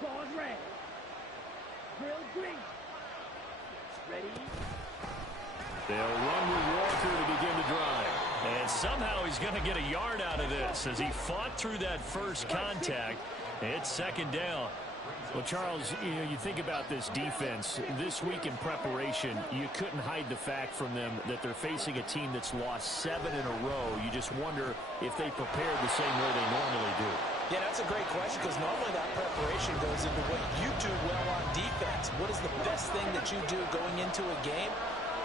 Ball's red. Grill green. Ready? They'll run with Walker to begin the drive. And somehow he's going to get a yard out of this as he fought through that first contact. It's second down. Well, Charles, you think about this defense. This week in preparation, you couldn't hide the fact from them that they're facing a team that's lost 7 in a row. You just wonder if they prepared the same way they normally do. Yeah, that's a great question because normally that preparation goes into what you do well on defense. What is the best thing that you do going into a game?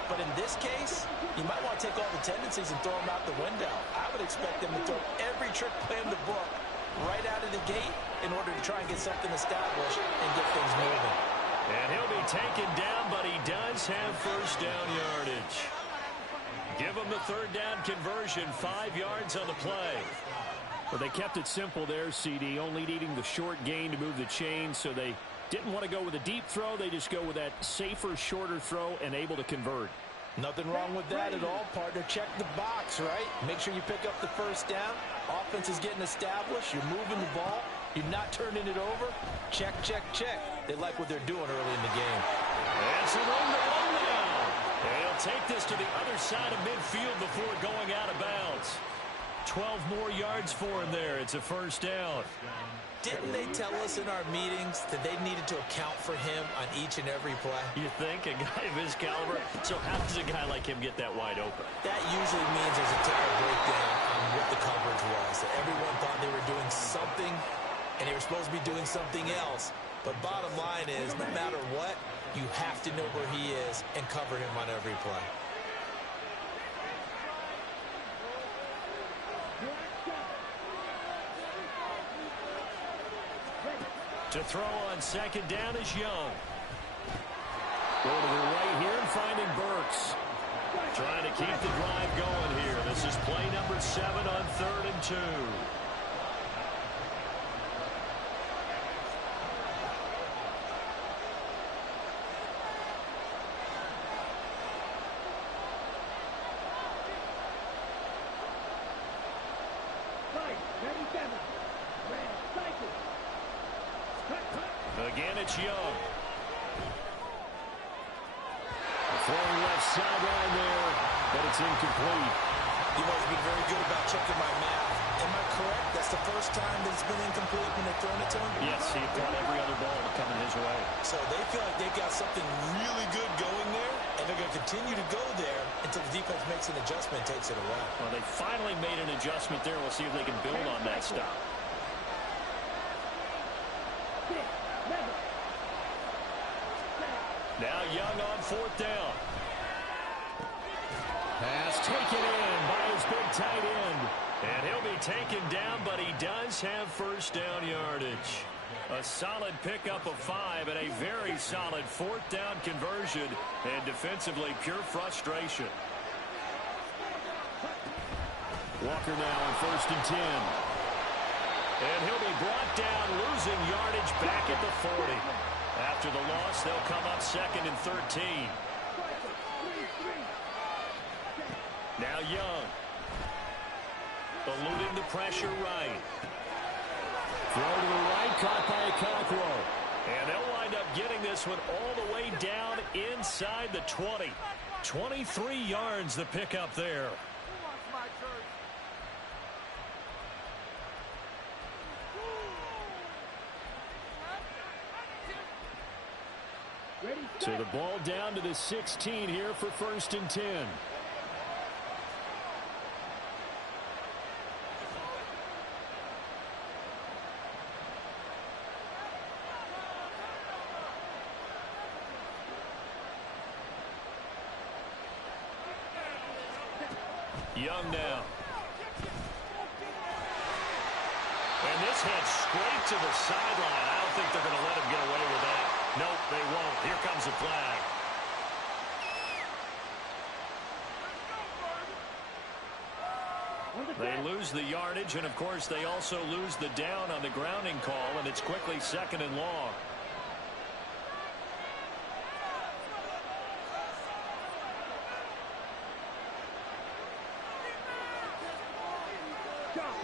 But in this case, you might want to take all the tendencies and throw them out the window. I would expect them to throw every trick play in the book right out of the gate in order to try and get something established and get things moving. And he'll be taken down, but he does have first down yardage. Give him the third down conversion, 5 yards on the play. Well, they kept it simple there, CD, only needing the short gain to move the chain, so they didn't want to go with a deep throw. They just go with that safer, shorter throw and able to convert. Nothing wrong with that at all, partner. Check the box, right? Make sure you pick up the first down. Offense is getting established. You're moving the ball. You're not turning it over. Check, check, check. They like what they're doing early in the game. And some room to run now. And he'll take this to the other side of midfield before going out of bounds. 12 more yards for him there. It's a first down. Didn't they tell us in our meetings that they needed to account for him on each and every play? You think? A guy of his caliber? So how does a guy like him get that wide open? That usually means there's a total breakdown on what the coverage was. That everyone thought they were doing something, and they were supposed to be doing something else. But bottom line is, no matter what, you have to know where he is and cover him on every play. To throw on second down is Young. Go to the right here and finding Burks. Trying to keep the drive going here. This is play number 7 on 3rd and 2. Again, it's Young. Throwing left sideline there, but it's incomplete. You've always been very good about checking my math. Am I correct? That's the first time that it's been incomplete when they've thrown it to him? Yes, he caught every other ball coming his way. So they feel like they've got something really good going there, and they're going to continue to go there until the defense makes an adjustment and takes it away. Well, they finally made an adjustment there. We'll see if they can build on that stop. Now Young on 4th down. Pass taken in by his big tight end. And he'll be taken down, but he does have first down yardage. A solid pickup of 5 and a very solid 4th down conversion. And defensively, pure frustration. Walker now on 1st and 10. And he'll be brought down, losing yardage back at the 40. After the loss, they'll come up 2nd and 13. Now Young. Eluding the pressure right. Throw to the right, caught by a Cockrell. And they'll wind up getting this one all the way down inside the 20. 23 yards the pickup there. So the ball down to the 16 here for 1st and 10. Young now. And this head straight to the sideline. I don't think they're going to let him get away with that. Nope, they won't. Here comes a flag. They lose the yardage, and of course they also lose the down on the grounding call, and it's quickly 2nd and long.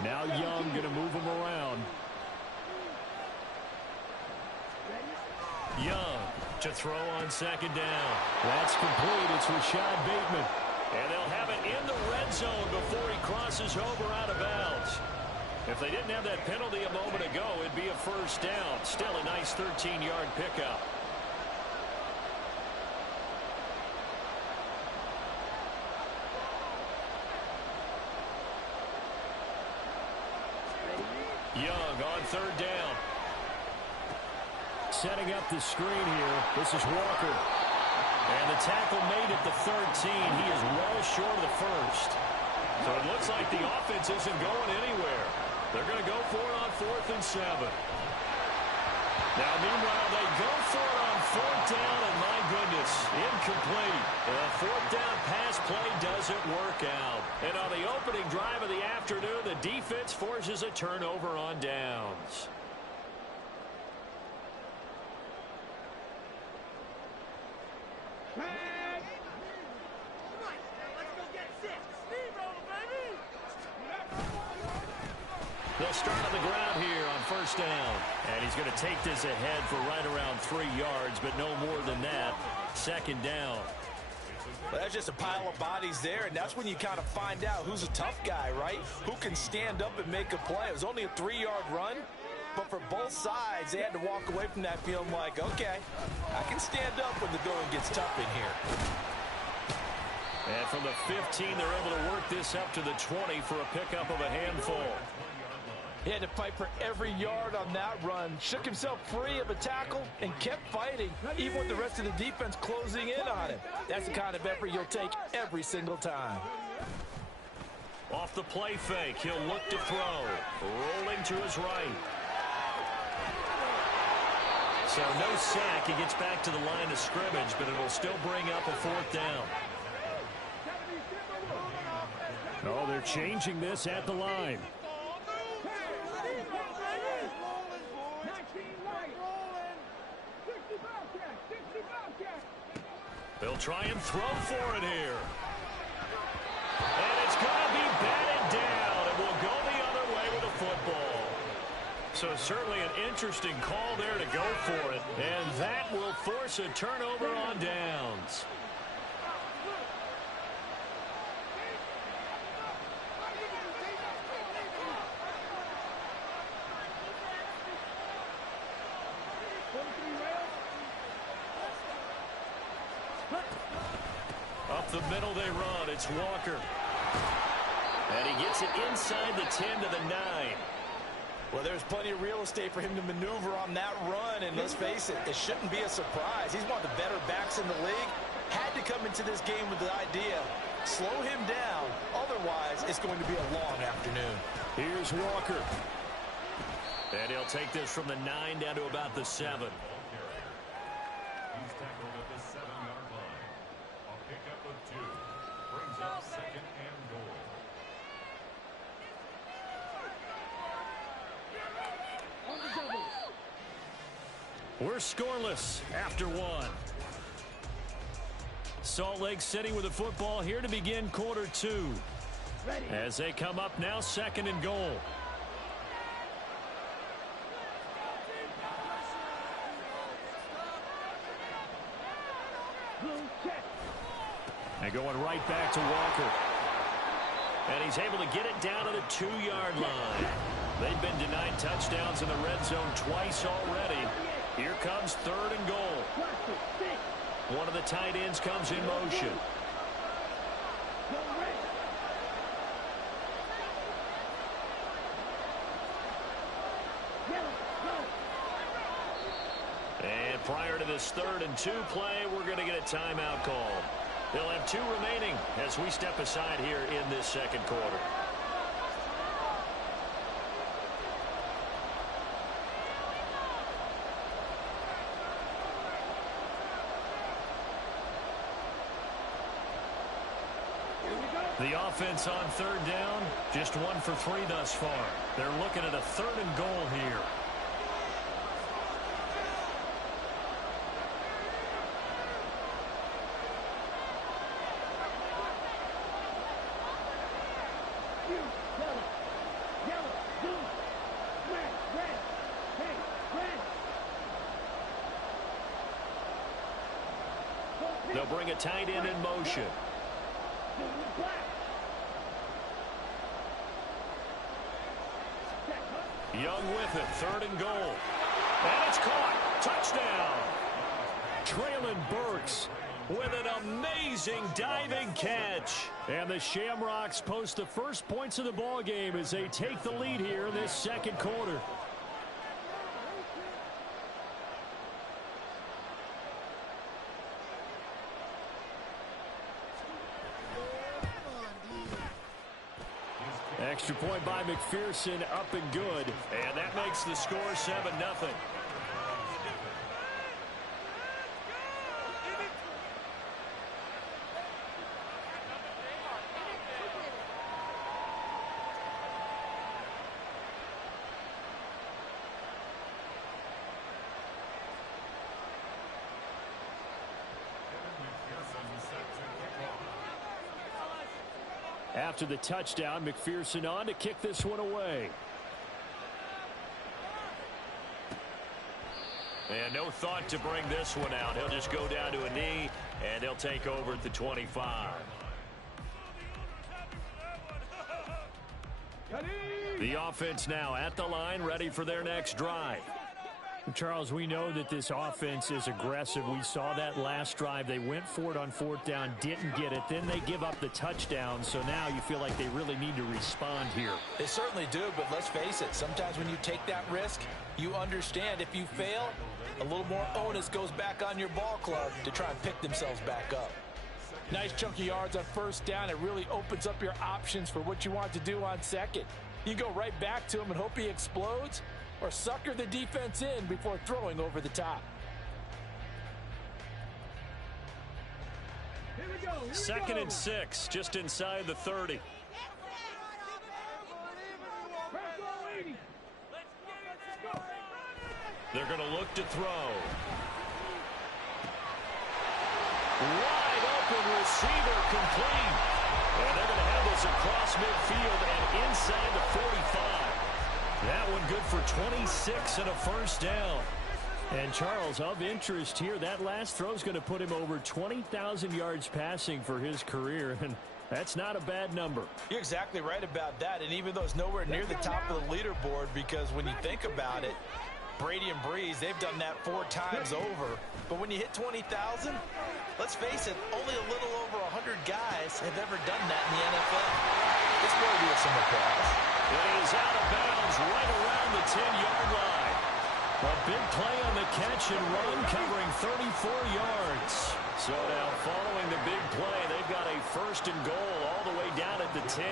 Now Young going to move him around. Young to throw on second down. That's complete. It's Rashad Bateman. And they'll have it in the red zone before he crosses over out of bounds. If they didn't have that penalty a moment ago, it'd be a first down. Still a nice 13-yard pickup. Young on third down. Setting up the screen here. This is Walker. And the tackle made at the 13. He is well short of the first. So it looks like the offense isn't going anywhere. They're going to go for it on 4th and 7. Now, meanwhile, they go for it on 4th down, and my goodness, incomplete. The 4th down pass play doesn't work out. And on the opening drive of the afternoon, the defense forces a turnover on downs. They'll start on the ground here on first down. And he's going to take this ahead for right around 3 yards, but no more than that. Second down. Well, that's just a pile of bodies there, and that's when you kind of find out who's a tough guy, right? Who can stand up and make a play. It was only a 3-yard run, but for both sides, they had to walk away from that feeling like, okay, I can stand up when the going gets tough in here. And from the 15, they're able to work this up to the 20 for a pickup of a handful. He had to fight for every yard on that run, shook himself free of a tackle, and kept fighting, even with the rest of the defense closing in on him. That's the kind of effort you'll take every single time. Off the play fake, he'll look to throw. Rolling to his right. So no sack. He gets back to the line of scrimmage, but it'll still bring up a 4th down. Oh, they're changing this at the line. They'll try and throw for it here. And it's going to be batted down. It will go the other way with the football. So certainly an interesting call there to go for it. And that will force a turnover on downs. Up the middle they run. It's Walker. And he gets it inside the 10 to the 9. Well, there's plenty of real estate for him to maneuver on that run, and let's face it, it shouldn't be a surprise. He's one of the better backs in the league. Had to come into this game with the idea, slow him down, otherwise it's going to be a long afternoon. Here's Walker. And he'll take this from the 9 down to about the 7. He's tackled at the 7-yard line. A pickup of 2 brings up 2nd and goal. We're scoreless after 1. Salt Lake City with the football here to begin quarter 2. As they come up now, 2nd and goal. And going right back to Walker. And he's able to get it down to the 2-yard line. They've been denied touchdowns in the red zone twice already. Here comes 3rd and goal. One of the tight ends comes in motion. And prior to this 3rd and 2 play, we're going to get a timeout call. They'll have 2 remaining as we step aside here in this 2nd quarter. The offense on 3rd down, just 1 for 3 thus far. They're looking at a 3rd and goal here. They'll bring a tight end in motion. Young with it, 3rd and goal. And it's caught. Touchdown. Traylon Burks with an amazing diving catch. And the Shamrocks post the first points of the ball game as they take the lead here in this second quarter. Extra point by McPherson, up and good. And that makes the score 7-0. After the touchdown, McPherson on to kick this one away. And no thought to bring this one out. He'll just go down to a knee, and they'll take over at the 25. The offense now at the line, ready for their next drive. Charles, we know that this offense is aggressive. We saw that last drive. They went for it on 4th down, didn't get it. Then they give up the touchdown. So now you feel like they really need to respond here. They certainly do, but let's face it. Sometimes when you take that risk, you understand if you fail, a little more onus goes back on your ball club to try and pick themselves back up. Nice chunk of yards on 1st down. It really opens up your options for what you want to do on 2nd. You go right back to him and hope he explodes, or sucker the defense in before throwing over the top. Here we go. 2nd and 6, just inside the 30. They're going to look to throw. Wide open receiver complete. And they're going to have this across midfield and inside the 45. That one good for 26 and a 1st down. And Charles, of interest here, that last throw is going to put him over 20,000 yards passing for his career. And that's not a bad number. You're exactly right about that. And even though it's nowhere near the top of the leaderboard, because when you think about it, Brady and Breeze, they've done that 4 times over. But when you hit 20,000, let's face it, only a little over 100 guys have ever done that in the NFL. This will be some applause. It is out of bounds right around the 10-yard line. A big play on the catch and run, covering 34 yards. So now following the big play, they've got a 1st and goal all the way down at the 10.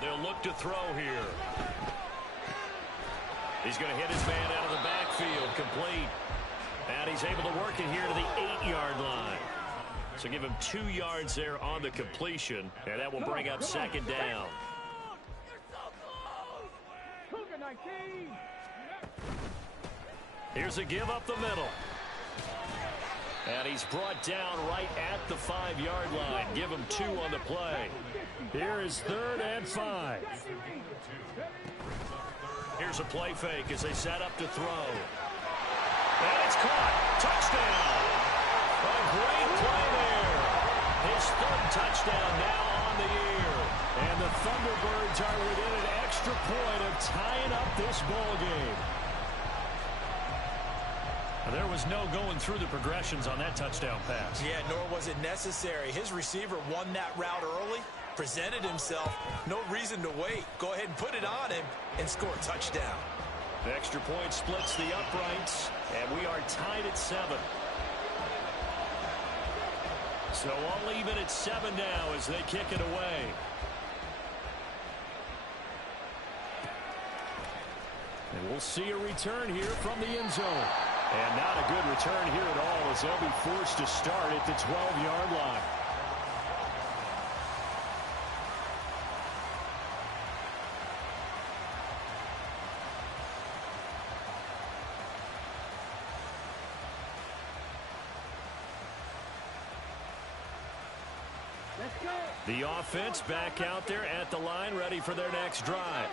They'll look to throw here. He's going to hit his man out of the backfield, complete. And he's able to work it here to the 8-yard line. So give him 2 yards there on the completion, and that will bring up 2nd down. Here's a give up the middle. And he's brought down right at the 5-yard line. Give him 2 on the play. Here is 3rd and 5. Here's a play fake as they set up to throw. And it's caught. Touchdown. A great play there. His 3rd touchdown now on the year. And the Thunderbirds are within an extra point of tying up this ball game. There was no going through the progressions on that touchdown pass. Yeah, nor was it necessary. His receiver won that route early, presented himself. No reason to wait. Go ahead and put it on him and score a touchdown. The extra point splits the uprights, and we are tied at 7. So all even at 7 now as they kick it away. And we'll see a return here from the end zone. And not a good return here at all as they'll be forced to start at the 12-yard line. Let's go. The offense back out there at the line, ready for their next drive.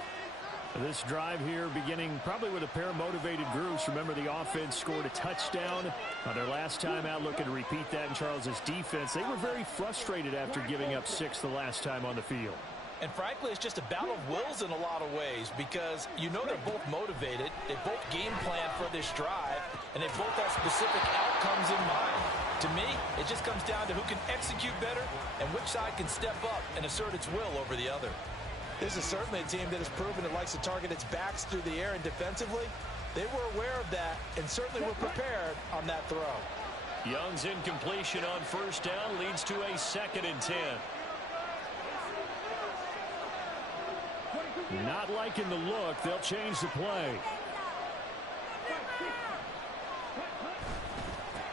This drive here beginning probably with a pair of motivated groups. Remember, the offense scored a touchdown on their last time out, looking to repeat that in Charles's defense. They were very frustrated after giving up 6 the last time on the field. And frankly, it's just a battle of wills in a lot of ways because you know they're both motivated. They both game plan for this drive, and they both have specific outcomes in mind. To me, it just comes down to who can execute better and which side can step up and assert its will over the other. This is certainly a team that has proven it likes to target its backs through the air, and defensively, they were aware of that and certainly were prepared on that throw. Young's incompletion on first down leads to a 2nd and 10. Not liking the look. They'll change the play.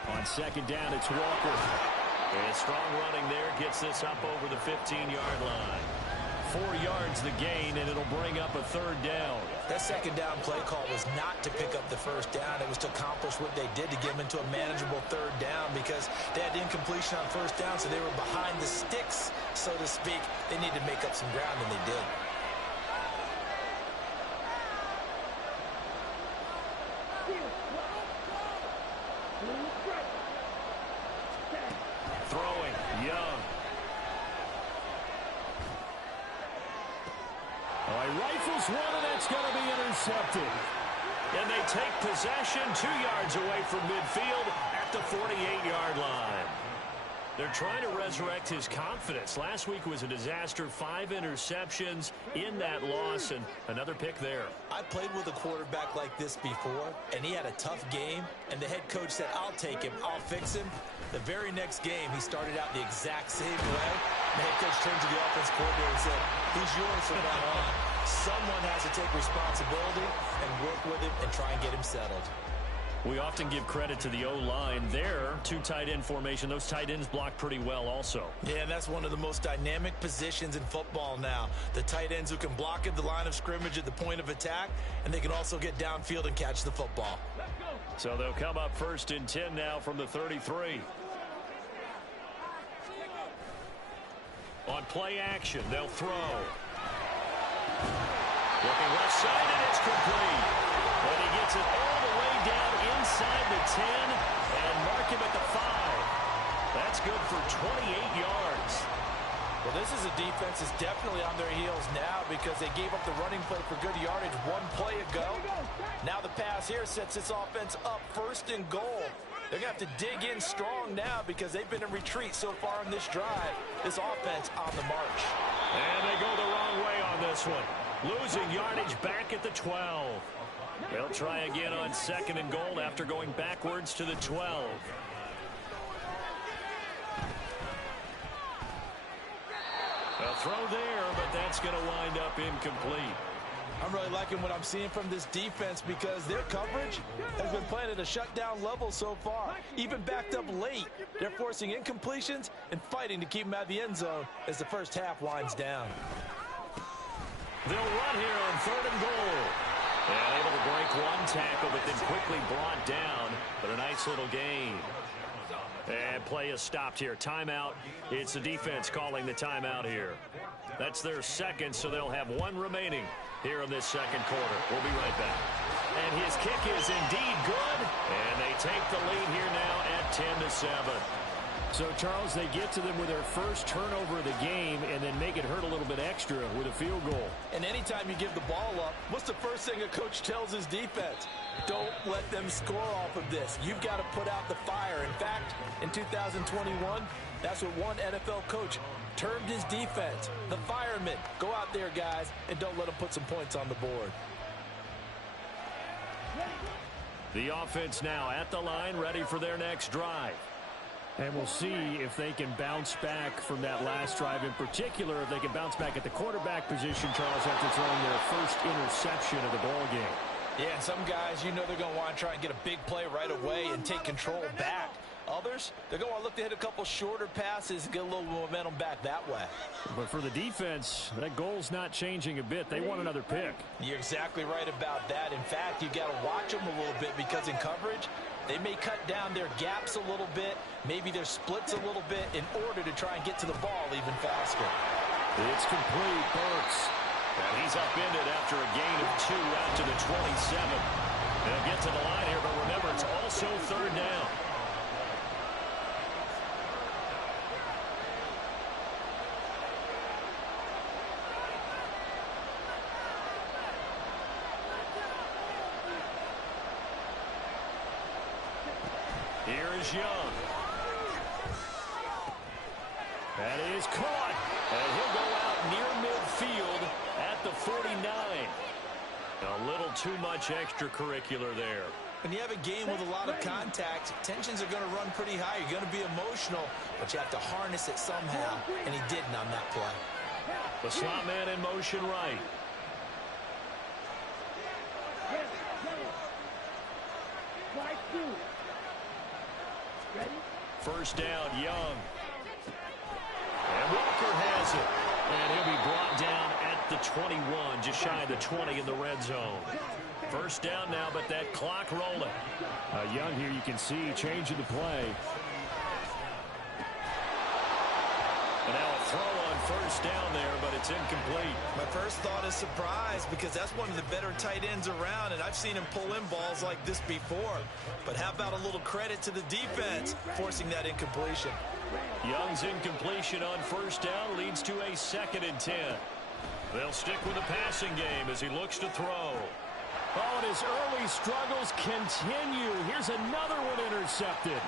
On 2nd down, it's Walker. And strong running there gets this up over the 15-yard line. 4 yards the gain, and it'll bring up a 3rd down. That 2nd down play call was not to pick up the 1st down. It was to accomplish what they did to get them into a manageable 3rd down because they had incompletion on 1st down, so they were behind the sticks, so to speak. They needed to make up some ground, and they did. Throwing, Young. Oh, he rifles one, and that's going to be intercepted. And they take possession 2 yards away from midfield at the 48-yard line. They're trying to resurrect his confidence. Last week was a disaster. 5 interceptions in that loss, and another pick there. I played with a quarterback like this before, and he had a tough game, and the head coach said, I'll take him, I'll fix him. The very next game, he started out the exact same way. The head coach turned to the offense coordinator and said, he's yours from now on. Someone has to take responsibility and work with him and try and get him settled. We often give credit to the O-line there. 2 tight end formation. Those tight ends block pretty well also. Yeah, and that's one of the most dynamic positions in football now. The tight ends who can block at the line of scrimmage at the point of attack, and they can also get downfield and catch the football. So they'll come up 1st and 10 now from the 33. On play action, they'll throw. Looking left side, and it's complete. And he gets it all the way down inside the 10 and mark him at the 5. That's good for 28 yards. Well, this is a defense that's definitely on their heels now because they gave up the running play for good yardage 1 play ago. Now the pass here sets this offense up 1st and goal. They're going to have to dig in strong now because they've been in retreat so far on this drive. This offense on the march. And they go the wrong way on this one. Losing yardage back at the 12. They'll try again on 2nd and goal after going backwards to the 12. A throw there, but that's going to wind up incomplete. I'm really liking what I'm seeing from this defense because their coverage has been playing at a shutdown level so far. Even backed up late, they're forcing incompletions and fighting to keep them out of the end zone as the first half winds down. They'll run here on 3rd and goal. And able to break 1 tackle, but then quickly brought down. But a nice little gain. And play is stopped here. Timeout. It's the defense calling the timeout here. That's their 2nd, so they'll have 1 remaining here in this 2nd quarter. We'll be right back. And his kick is indeed good. And they take the lead here now at 10-7. So, Charles, they get to them with their first turnover of the game and then make it hurt a little bit extra with a field goal. And anytime you give the ball up, what's the first thing a coach tells his defense? Don't let them score off of this. You've got to put out the fire. In fact, in 2021, that's what one NFL coach termed his defense. The firemen. Go out there, guys, and don't let them put some points on the board. The offense now at the line, ready for their next drive. And we'll see if they can bounce back from that last drive. In particular, if they can bounce back at the quarterback position, Charles, after throwing their first interception of the ball game. Yeah, and some guys, you know they're going to want to try and get a big play right away and take control back. Others, they're going to want to look to hit a couple shorter passes and get a little momentum back that way. But for the defense, that goal's not changing a bit. They want another pick. You're exactly right about that. In fact, you got to watch them a little bit because in coverage, they may cut down their gaps a little bit, maybe their splits a little bit in order to try and get to the ball even faster. It's complete. Burks. And he's upended after a gain of 2 out to the 27. They'll get to the line here, but remember, it's also third down. Here is Young. That is caught. And he'll go out near midfield at the 49. A little too much extracurricular there. When you have a game with a lot of contact, tensions are going to run pretty high. You're going to be emotional, but you have to harness it somehow, and he didn't on that play. The slot man in motion right. First down, Young. And Walker has it. And he'll be brought down at the 21, just shy of the 20 in the red zone. First down now, but that clock rolling. Young here, you can see changing the play. And now a throw on first down there, but it's incomplete. My first thought is surprise, because that's one of the better tight ends around, and I've seen him pull in balls like this before. But how about a little credit to the defense forcing that incompletion? Young's incompletion on first down leads to a 2nd and 10. They'll stick with the passing game as he looks to throw. Oh, and his early struggles continue. Here's another one intercepted.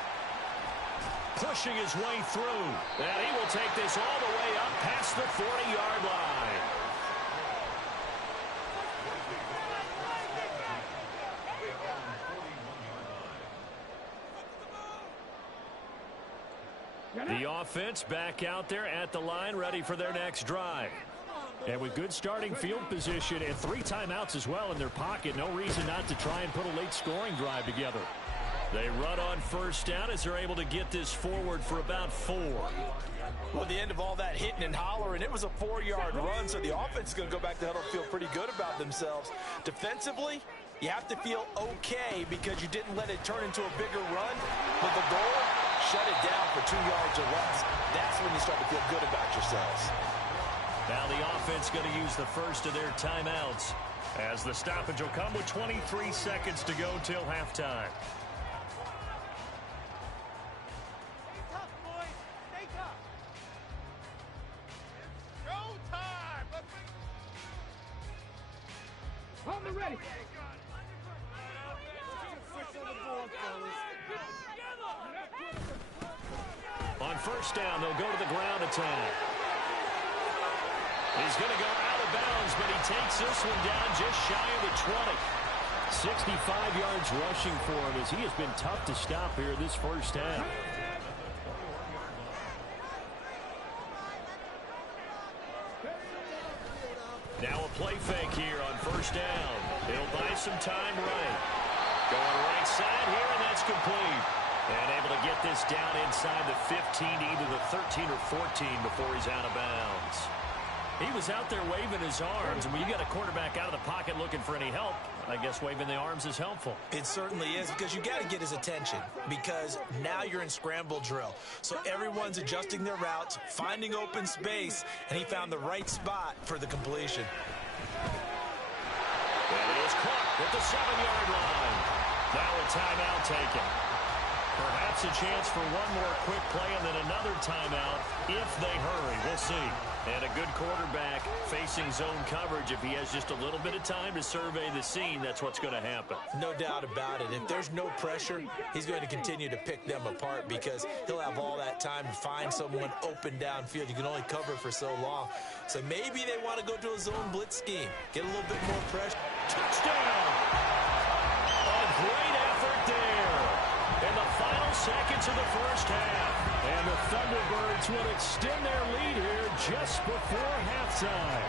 Pushing his way through. And he will take this all the way up past the 40-yard line. The offense back out there at the line, ready for their next drive. And with good starting field position and 3 timeouts as well in their pocket, no reason not to try and put a late scoring drive together. They run on first down as they're able to get this forward for about 4. Well, at the end of all that hitting and hollering, it was a 4-yard run, so the offense is going to go back to huddle and feel pretty good about themselves. Defensively, you have to feel okay because you didn't let it turn into a bigger run. But the goal, shut it down for 2 yards or less. That's when you start to feel good about yourselves. Now the offense going to use the first of their timeouts as the stoppage will come with 23 seconds to go till halftime. Ready. On first down, they'll go to the ground attack. He's going to go out of bounds, but he takes this one down just shy of the 20. 65 yards rushing for him as he has been tough to stop here this first half. Now a play fake here on first down. It'll buy some time right. Going right side here, and that's complete. And able to get this down inside the 15, either the 13 or 14 before he's out of bounds. He was out there waving his arms, and when you got a quarterback out of the pocket looking for any help, I guess waving the arms is helpful. It certainly is, because you got to get his attention, because now you're in scramble drill. So everyone's adjusting their routes, finding open space, and he found the right spot for the completion. And it is caught at the 7-yard line. Now a timeout taken. Perhaps a chance for one more quick play and then another timeout if they hurry. We'll see. And a good quarterback facing zone coverage. If he has just a little bit of time to survey the scene, that's what's going to happen. No doubt about it. If there's no pressure, he's going to continue to pick them apart because he'll have all that time to find someone open downfield. You can only cover for so long. So maybe they want to go to a zone blitz scheme. Get a little bit more pressure. Touchdown! A great effort there in the final seconds of the first half. And the Thunderbirds will extend their lead here just before halftime.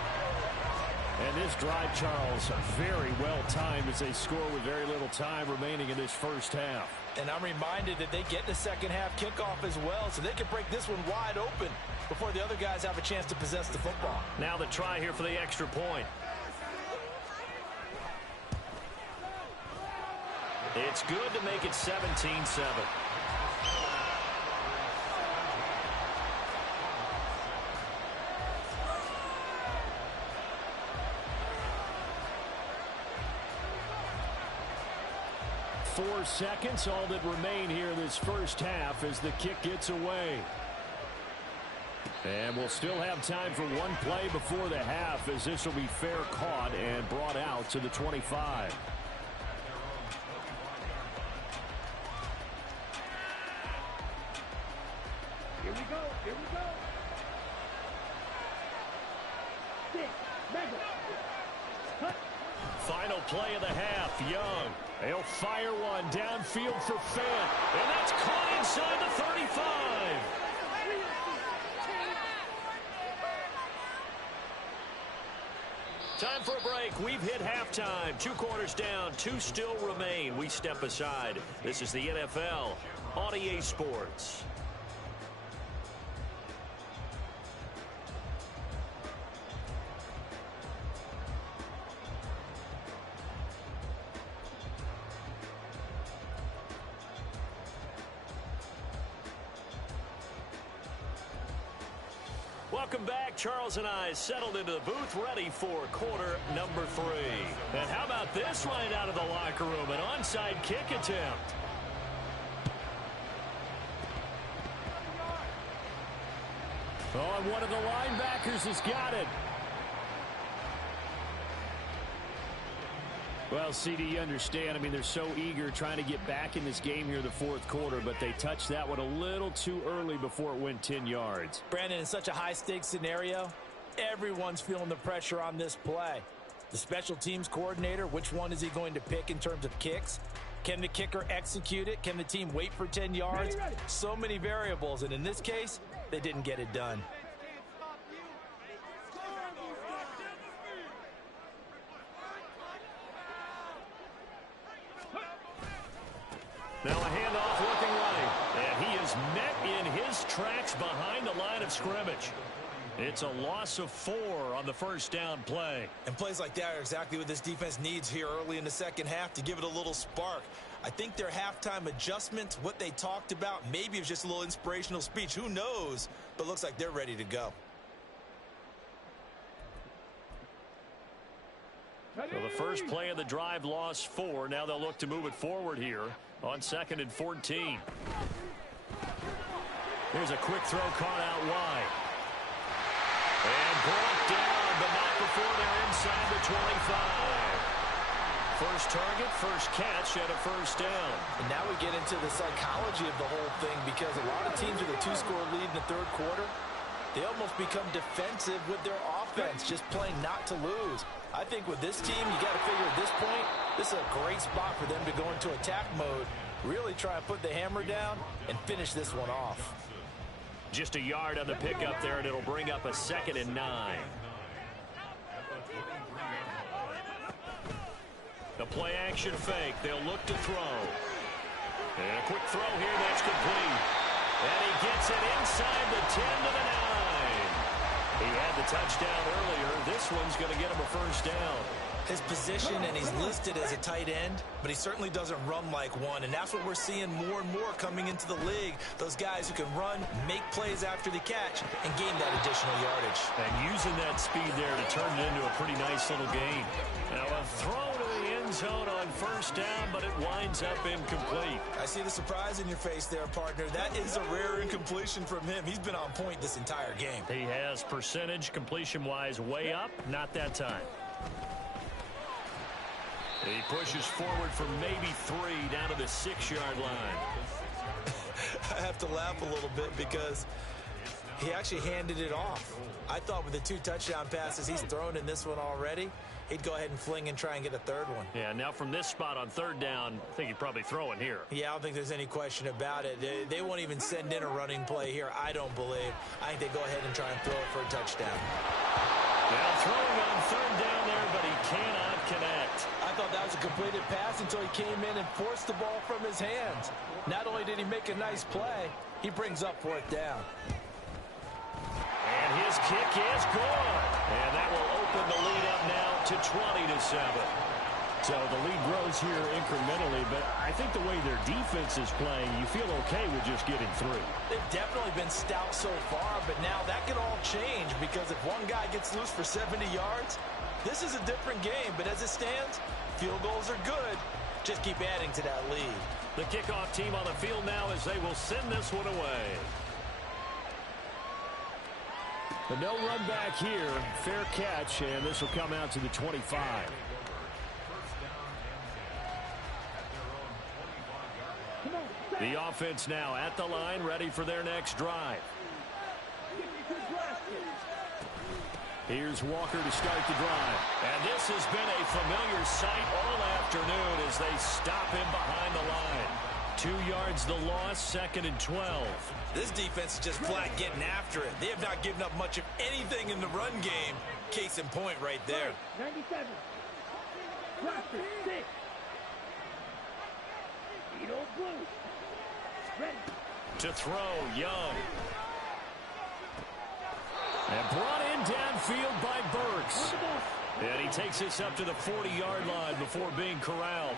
And this drive, Charles, very well timed as they score with very little time remaining in this first half. And I'm reminded that they get the second half kickoff as well, so they can break this one wide open before the other guys have a chance to possess the football. Now the try here for the extra point. It's good to make it 17-7. 4 seconds, all that remain here this first half as the kick gets away. And we'll still have time for one play before the half, as this will be fair caught and brought out to the 25. Here we go. Here we go. Final play of the half. Young. He'll fire one downfield for Fant. And that's caught inside the 35. Time for a break. We've hit halftime. 2 quarters down. 2 still remain. We step aside. This is the NFL on EA Sports. Welcome back. Charles and I settled into the booth, ready for quarter number 3. And how about this right out of the locker room? An onside kick attempt. Oh, and one of the linebackers has got it. Well, CD, you understand. I mean, they're so eager trying to get back in this game here in the 4th quarter, but they touched that one a little too early before it went 10 yards. Brandon, in such a high-stakes scenario, everyone's feeling the pressure on this play. The special teams coordinator, which one is he going to pick in terms of kicks? Can the kicker execute it? Can the team wait for 10 yards? So many variables, and in this case, they didn't get it done. Now a handoff looking right. And he is met in his tracks behind the line of scrimmage. It's a loss of 4 on the first down play. And plays like that are exactly what this defense needs here early in the second half to give it a little spark. I think their halftime adjustments, what they talked about, maybe it was just a little inspirational speech. Who knows? But looks like they're ready to go. So the first play of the drive lost 4. Now they'll look to move it forward here on 2nd and 14. Here's a quick throw caught out wide. And brought down, but not before they're inside the 25. First target, first catch, and a first down. And now we get into the psychology of the whole thing, because a lot of teams with a 2-score lead in the 3rd quarter, they almost become defensive with their offense, just playing not to lose. I think with this team, you got to figure at this point, this is a great spot for them to go into attack mode, really try and put the hammer down and finish this one off. Just a yard on the pickup there, and it'll bring up a 2nd and 9. The play action fake. They'll look to throw. And a quick throw here. That's complete. And he gets it inside the 10 to the 9. He had the touchdown earlier. This one's going to get him a first down. His position, and he's listed as a tight end, but he certainly doesn't run like one, and that's what we're seeing more and more coming into the league. Those guys who can run, make plays after the catch, and gain that additional yardage. And using that speed there to turn it into a pretty nice little game. Now a throw to the end zone on first down, but it winds up incomplete. I see the surprise in your face there, partner. That is a rare incompletion from him. He's been on point this entire game. He has percentage completion-wise way up, not that time. He pushes forward for maybe 3 down to the 6-yard line. I have to laugh a little bit because he actually handed it off. I thought with the 2 touchdown passes he's thrown in this one already, he'd go ahead and fling and try and get a 3rd one. Yeah, now from this spot on 3rd down, I think he'd probably throw it here. Yeah, I don't think there's any question about it. They won't even send in a running play here, I don't believe. I think they go ahead and try and throw it for a touchdown. Now throwing on 3rd down there, but he cannot connect. I thought that was a completed pass until he came in and forced the ball from his hands. Not only did he make a nice play, he brings up 4th down. And his kick is good. And that will open the lead up now to 20-7. So the lead grows here incrementally, but I think the way their defense is playing, you feel okay with just getting 3. They've definitely been stout so far, but now that could all change, because if one guy gets loose for 70 yards, this is a different game. But as it stands, field goals are good. just keep adding to that lead. The kickoff team on the field now as they will send this one away. But no run back here. Fair catch, and this will come out to the 25. The offense now at the line, ready for their next drive. Here's Walker to start the drive. And this has been a familiar sight all afternoon as they stop him behind the line. 2 yards the loss, 2nd and 12. This defense is just flat getting after it. They have not given up much of anything in the run game. Case in point right there. 97. Roster 6. Edo Blue. Ready. To throw, Young. And brought in downfield by Burks. And he takes this up to the 40-yard line before being corralled.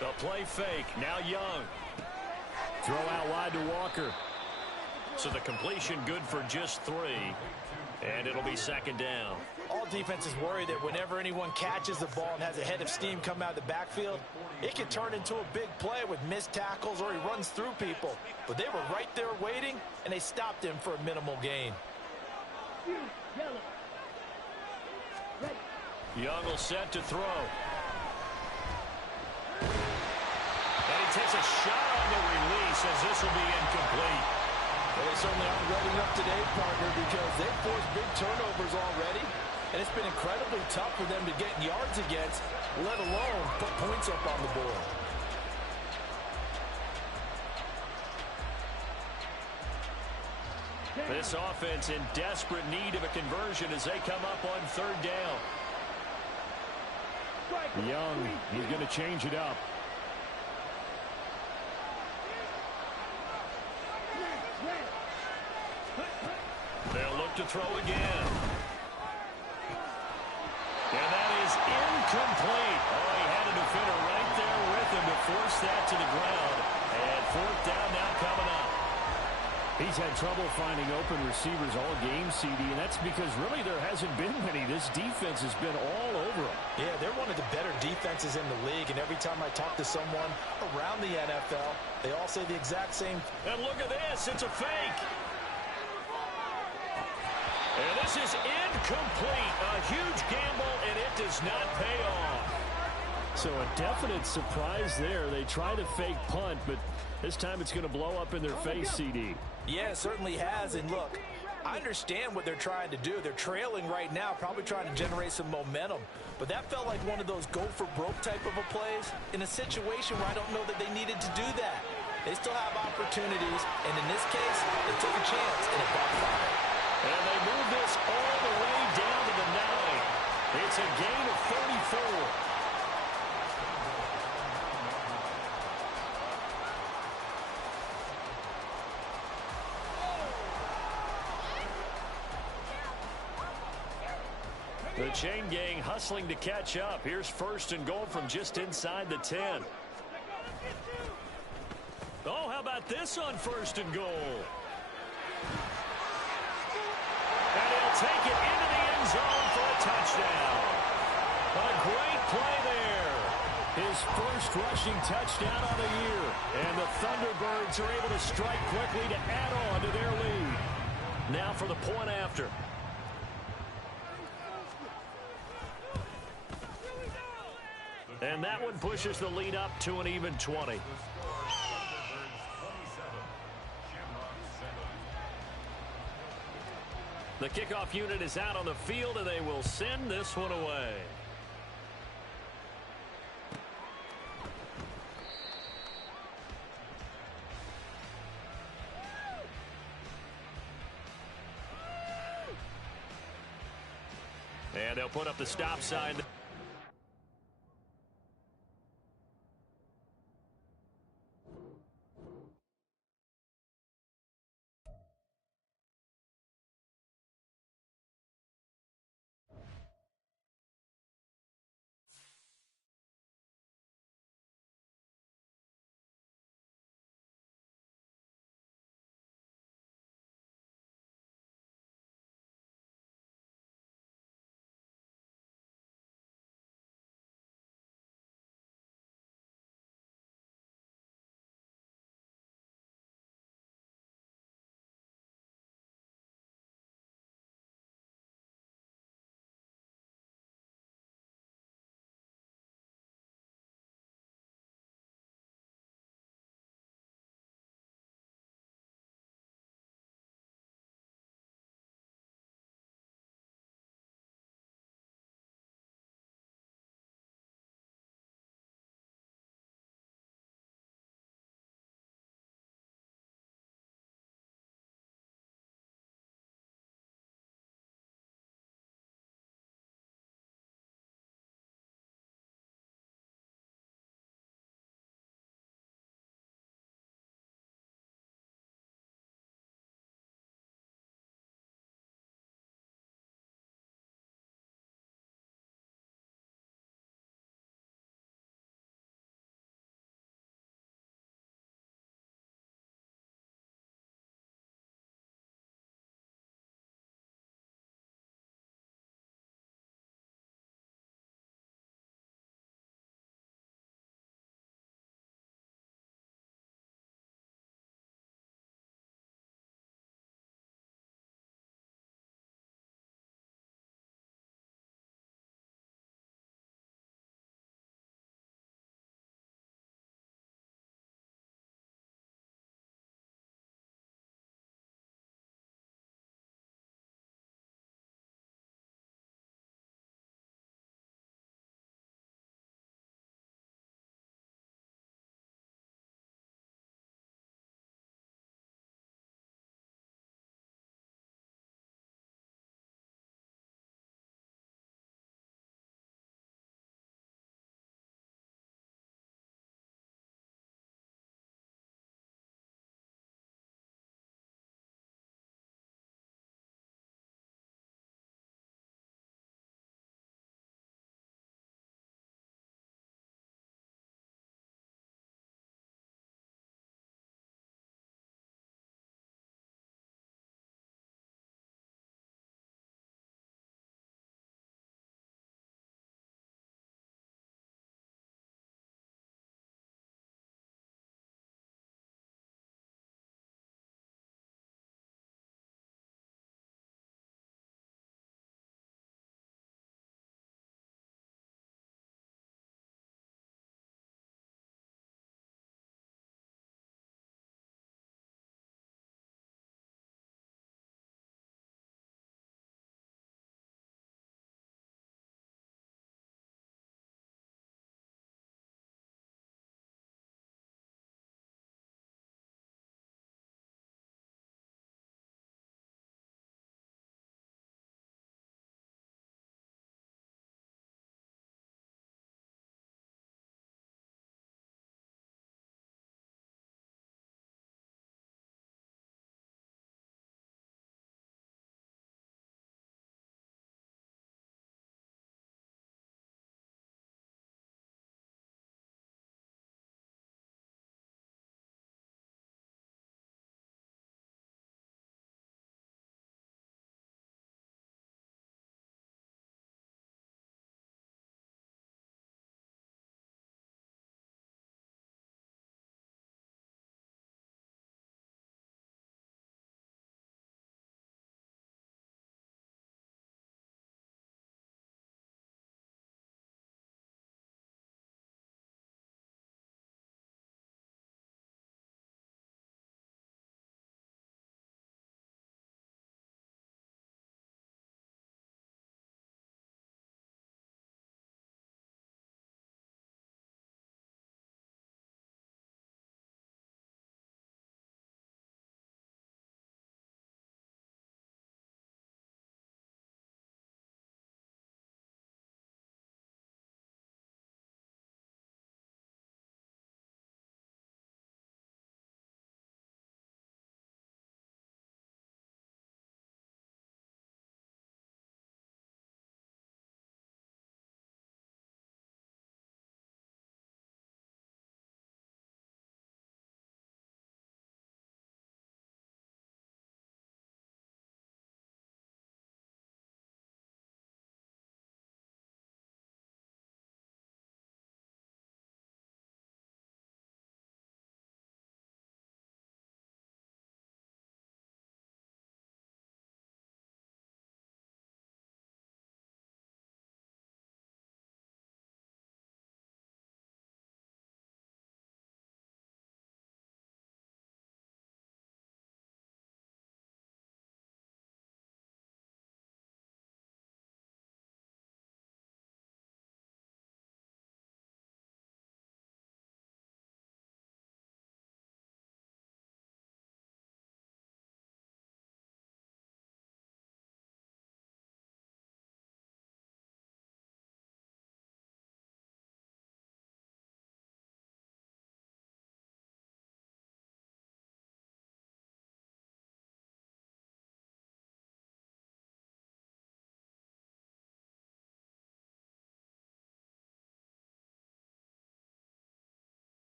The play fake. Now Young. Throw out wide to Walker. So the completion good for just 3. And it'll be 2nd down. All defenses worry that whenever anyone catches the ball and has a head of steam come out of the backfield, it can turn into a big play with missed tackles or he runs through people. But they were right there waiting, and they stopped him for a minimal gain. Yellow. Ready. Young will set to throw. And he takes a shot on the release as this will be incomplete. Well, they certainly aren't ready up today, partner, because they've forced big turnovers already. And it's been incredibly tough for them to get yards against, let alone put points up on the board. This offense in desperate need of a conversion as they come up on 3rd down. Young, he's going to change it up. They'll look to throw again. And that is incomplete. Oh, he had a defender right there with him to force that to the ground. And 4th down now coming up. He's had trouble finding open receivers all game, CD, and that's because really there hasn't been many. This defense has been all over them. Yeah, they're one of the better defenses in the league, and every time I talk to someone around the NFL, they all say the exact same. And look at this. It's a fake. And this is incomplete. A huge gamble, and it does not pay off. So a definite surprise there. They try to fake punt, but this time it's going to blow up in their face, CD. Yeah, it certainly has. And look, I understand what they're trying to do. They're trailing right now, probably trying to generate some momentum. But that felt like one of those go-for-broke type of a plays in a situation where I don't know that they needed to do that. They still have opportunities, and in this case, they took a chance, and it backfired. And they move this all the way down to the 9. It's a gain of 34. The chain gang hustling to catch up. Here's 1st and goal from just inside the 10. Oh, how about this on 1st and goal? And he'll take it into the end zone for a touchdown. A great play there. His first rushing touchdown of the year. And the Thunderbirds are able to strike quickly to add on to their lead. Now for the point after. And that one pushes the lead up to an even 20. The kickoff unit is out on the field, and they will send this one away. And they'll put up the stop sign.